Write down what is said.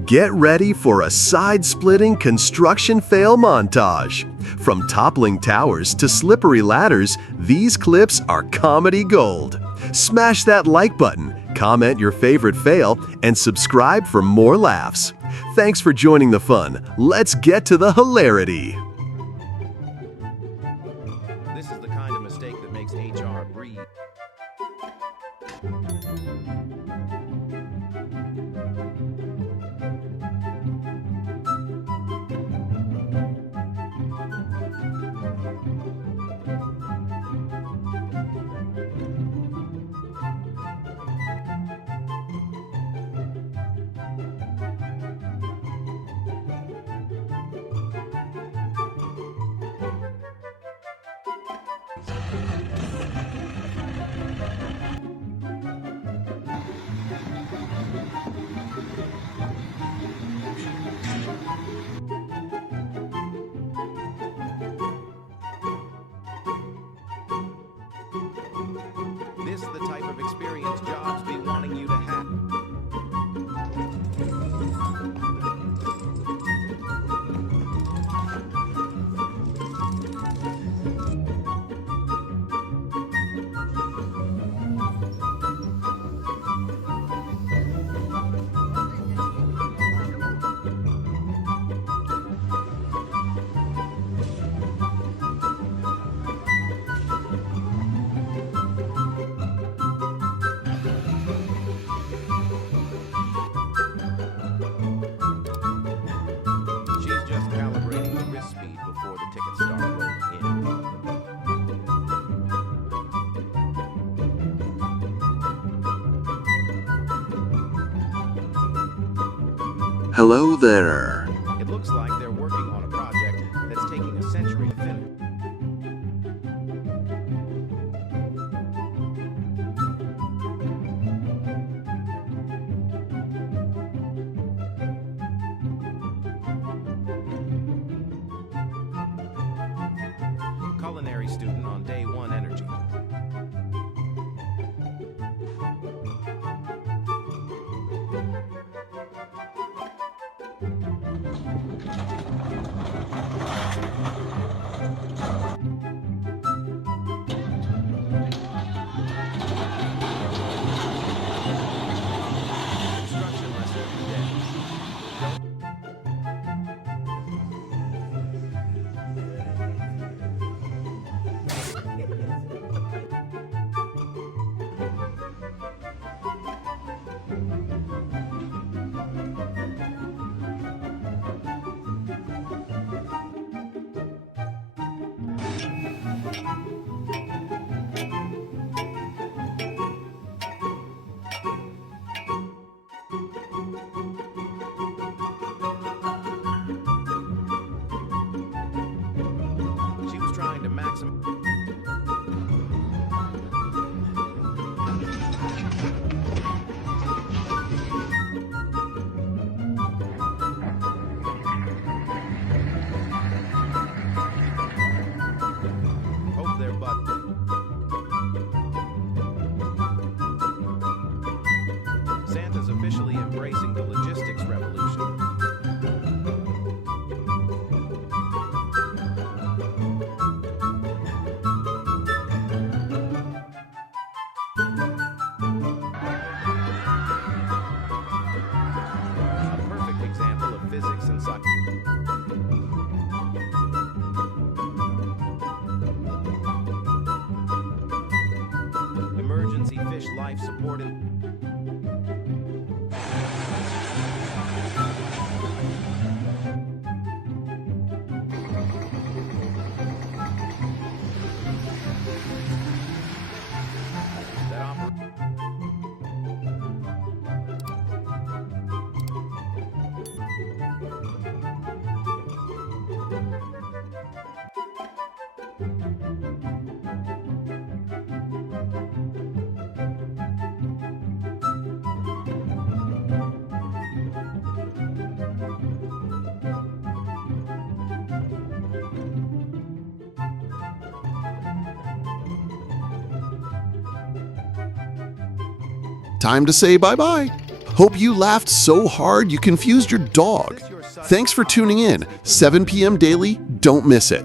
Get ready for a side-splitting construction fail montage. From toppling towers to slippery ladders, these clips are comedy gold. Smash that like button, comment your favorite fail, and subscribe for more laughs. Thanks for joining the fun. Let's get to the hilarity. This is the kind of mistake that makes HR breathe. This is the type of experience jobs be wanting you to have. She's just calibrating the wrist speed before the tickets start rolling in. Hello there. It looks like they're working on a project that's taking a century to finish. Culinary student on day one energy. Construction lesson of the day. She was trying to maximize. Hope their butt. Santa's officially embracing the logistics revolution. A perfect example of physics and science. Emergency fish life support. That Time to say bye-bye. Hope you laughed so hard you confused your dog. Thanks for tuning in. 7 p.m. daily. Don't miss it.